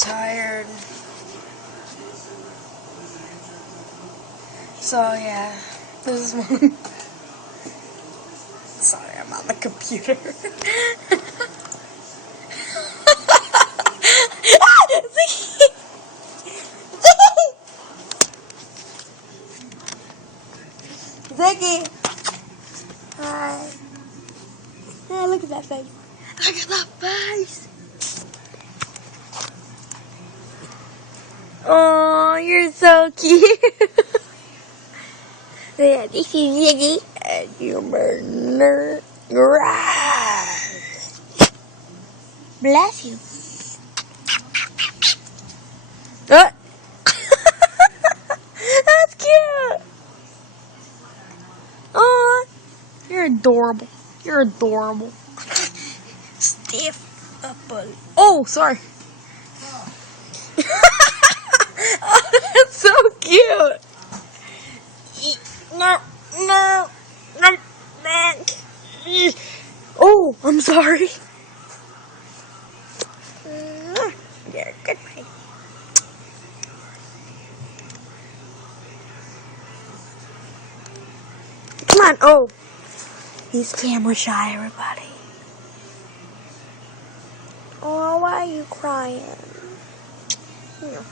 tired. So yeah, this is one. Sorry, I'm on the computer. Ziggy! Hi. Hey, look at that face. Look at that face. Oh, you're so cute. Yeah, this is Ziggy. And you're murder. Bless you. What? That's cute. Oh, you're adorable. You're adorable. Stiff upper. Oh, sorry. Oh, that's so cute. No, I'm back. Oh, I'm sorry. You're good, mate. Come on. Oh, he's camera shy, everybody. Oh, why are you crying? No.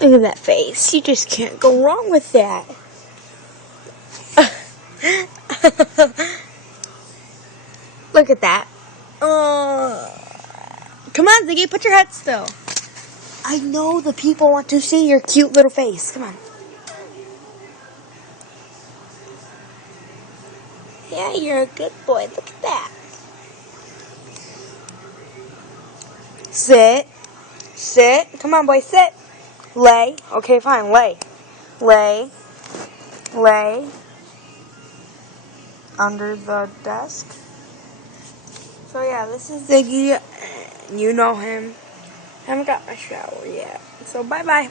Look at that face. You just can't go wrong with that. Look at that. Come on, Ziggy, put your head still. I know the people want to see your cute little face. Come on. Yeah, you're a good boy. Look at that. Sit. Sit. Come on, boy, sit. Lay. Okay, fine, lay. Lay. Lay. Under the desk. So yeah, this is Ziggy. You know him. I haven't got my shower yet. So bye-bye.